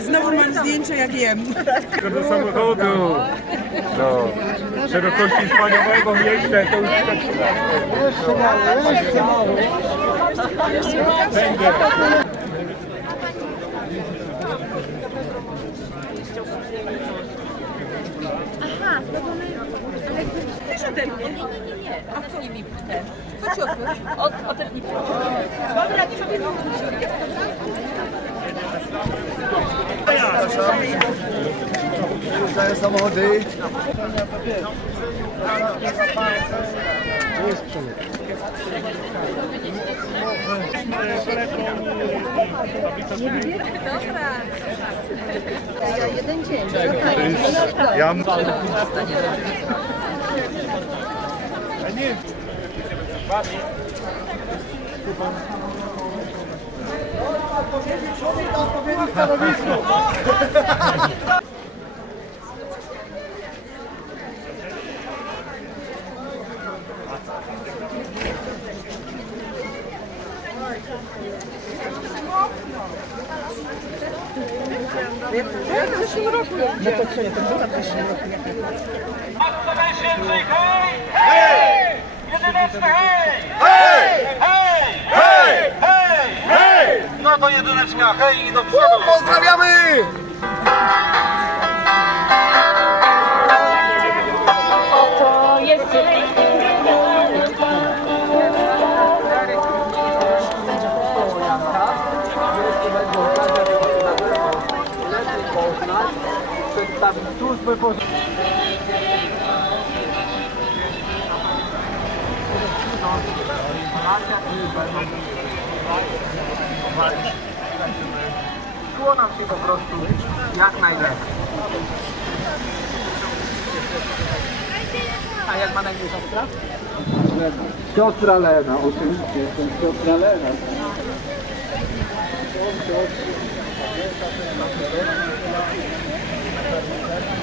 Znowu mam zdjęcie jak jem. Tylko do samochodu. No. Szerokości spaniowego mieście to już tak Będzie. Ode mnie? Nie, nie, nie. A co mi ten? Co ci otworzyć? Od, odetnij. Dobra, nie sobie Daję samochody. Ja mam... Matko Najświętszej, hej! Hej! Hej! Hej! Hej! Hej! Hej! Hej! No to jedyneczka, hej i do przodu! Pozdrawiamy! Oto jest Przedstawić służbę Szło nam się po prostu jak najlepiej. A jak ma na imię siostra? Siostra Lena, oczywiście, jestem siostra Lena. Pięknie. Szkoda